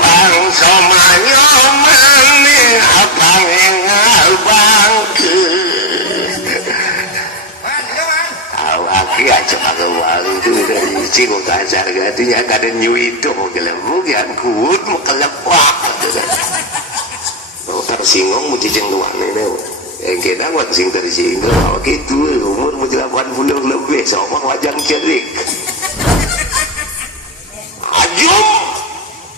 bang somanya mani abang abang ke awaki aja pagawang itu dari ciko kasar gatinya kada nyuito gelembuk yang kuut mekelepah tersinggung mucicing luar ini yang kita buat sing tersinggung awak itu umur 80 lebih sama wajang cerik ajum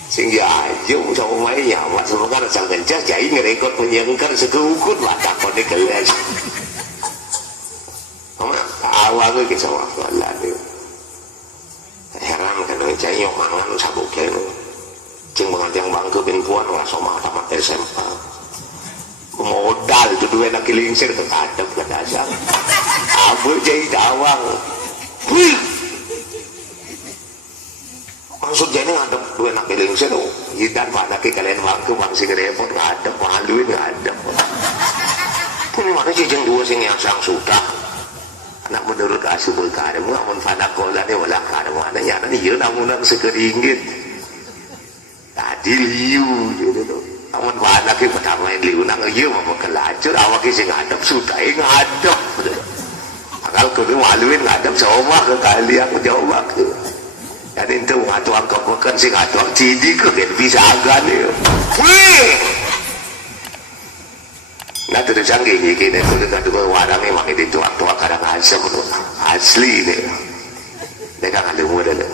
sehingga ajum sama mainnya mas semoga sang kencah jahit ngerekod penyengkar sekukut watak kode kelas awalnya kita sama kalah itu heran kan cai yang mangan sabuk kene cing mengantiang bangke pinpuan nggak sama tamat SMP modal itu dua nak kelingsir terhadap ke dasar abu jahit awang maksudnya ini ngadep dua nak kelingsir dan pada kalian bangke bangsi repot ngadep maluin ngadep ini mana cicing dua sing yang sang sudah nak menurut asuh berkada mengamun pada kola ni walau kada mana nyata ni dia namunan sekeringgit tadi liu gitu tu amun pada ke pertama liu nang dia mau kelacur awak sing ngadep sudah ngadep akal kudu maluin ngadep sama ke kali aku jawab tu jadi itu ngatuang kebukan sing ngatuang cidi ke bisa agak ni nah terus canggih ni kita tu dekat dua wadah memang itu tua-tua kadang asam asli ni mereka ada muda ni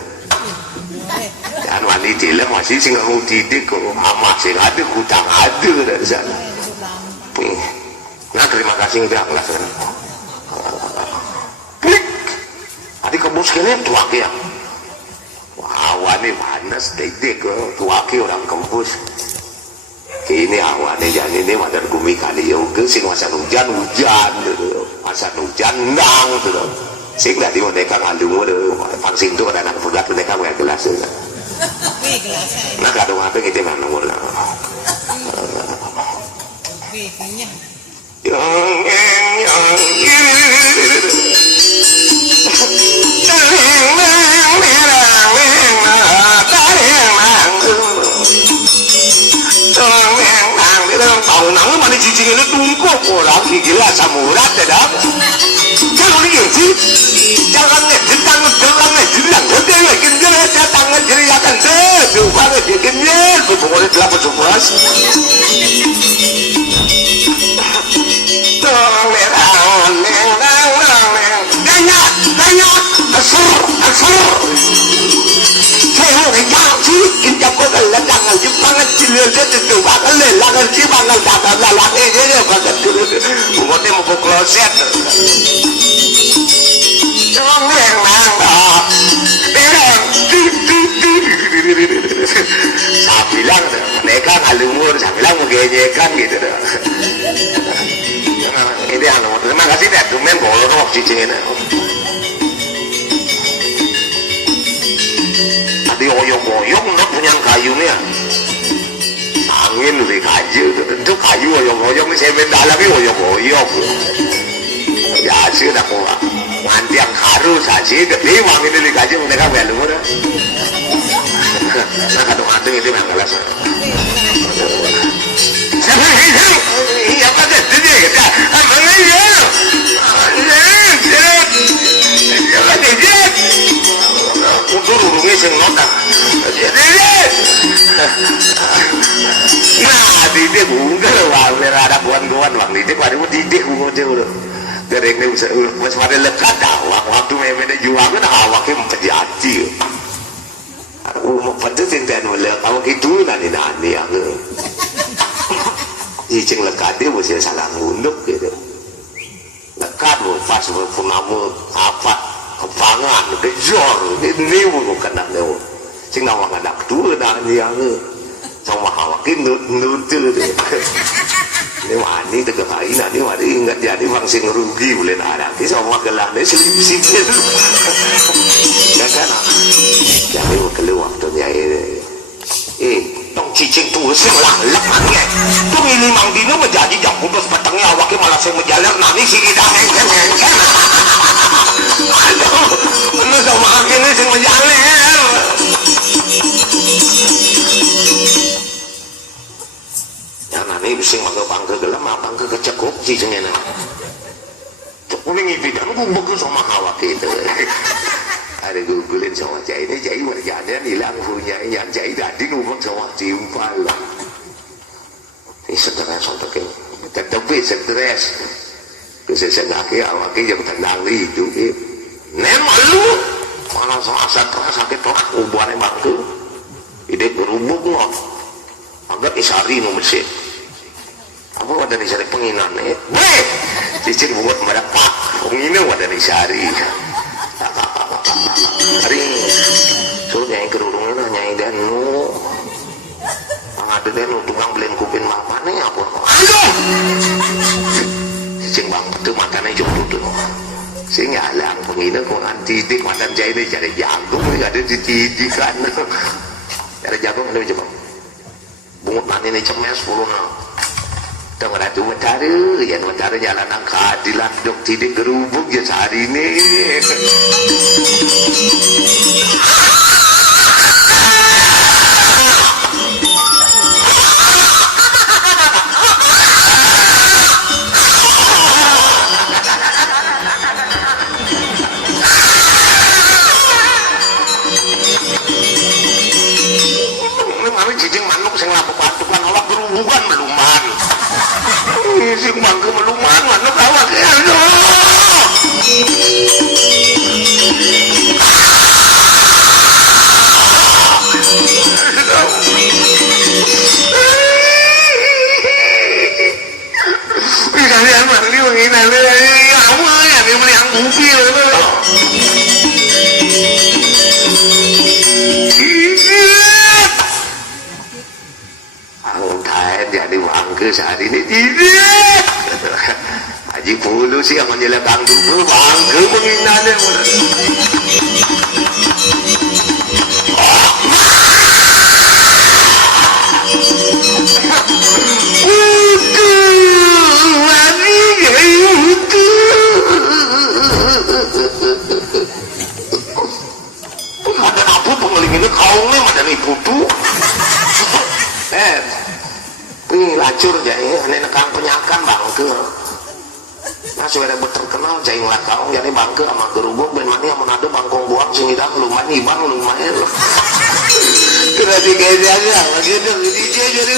dan wanita lah masih singgah tidik kok amat sih ada hutang ada dari sana nah terima kasih udah kelas kan klik adik kebus kalian tua kia wah wani panas tidik tua kia orang kebus ini awane jan ini madar gumi kali yoga sing masa hujan masa hujan nang tu sing tadi mereka ngandung vaksin tu ada anak pegat mereka pakai gelas nah kado apa kita mana nomor tàu nắng mà đi chỉ nó đúng cô đó thì cái là samurai đấy đó chắc nó hiểu chứ chắc ăn này chính tăng chắc ăn này chính là cái đấy là kinh tế chắc tăng cái gì ra thành thế từ qua cái kinh tế của bộ đấy là một số quá theo cái nhau chứ in trong có cái là đang ở giúp tăng chín lương sẽ từ ba cái lên là cái chứ bằng là đạt là cái thế này và cái một thêm một cuộc closet trong đèn mang đỏ đèn sao bilang mereka ngalumur saya bilang mengenyekan gitu ini anu terima kasih deh dokumen bolong waktu cicing ini di oyong-oyong nak punya kayunya angin lebih kayu itu kayu oyong-oyong ini semen dalamnya oyong-oyong ya sih dah kok nanti yang harus aja gede wang ini lebih kayu mereka belum ada nah kadang-kadang itu memang kelas iya apa deh jadi kita mana ya untuk urungnya sing nota nah didik bunga wah ada buan-buan bang didik waduh didik bunga jauh dari ini masih pada lekat dah waktu memang jual kan awaknya menjadi mau pada tindakan melihat awak itu nani yang cing lekat dia mesti salah ngunduk gitu lekat pas punamu apa kepangan kejor ini bukan nak lewat sing nawang anak tua nani yang sama hawakin nutul ini wani terkait nanti wani ingat jadi bangsa rugi boleh ada ini sama gelang ini sedikit ya kan jadi keluar waktunya ini tong cicing tuh sing lemaknya tuh ini mang dino menjadi jam 12 petangnya awaknya malah saya menjalar nanti si kita hengken aduh ini sama akhirnya sing menjalar sing mangga bangga gelem bangga kecekup sih cengenah kuning ibidan ku bagus sama hawa gitu ada gugulin sama jai ini jai warjanya hilang punya yang jai tadi ngubah sama timpal ini stres untuk ini tetapi stres kesesengaki awaki yang tendang itu nemah lu mana sama stres sakit lah ubuannya bangga ide berubuk ngot agak isari nu mesin apa wadah nisari penginan weh cicing buat pada pak penginan wadah nisari hari so nyai kerurungnya nyai dan nu ada dan nu tukang beliin kupin mamane apa aduh cicing bang itu matanya jodoh tuh si nyalang penginan kurang titik matan jahit jadi jagung ada di tidikan ada jagung ada jagung bungut nanti ini cemes 10 tengah ratu mencari yang mencari jalan keadilan dok tidak gerubuk ya sehari ini ini cicing manuk yang lapuk patukan olah gerubukan meluman sing bangga meluman manuk awak aduh kalian mandi menghina apa ya dia melihat mobil jadi bangga saat ini tidak Haji Pulu sih yang menjelaskan dulu bangga penghinaan ada apa pengelinginnya kau nih madani putu ini lacur jahit ini nekang penyakan bangke nah suara terkenal jahit ngelakau jadi bangke sama gerubuk ben mani sama nado bangkong buang sini dah lumayan ibang lumayan kena tiga aja lagi ada DJ jadi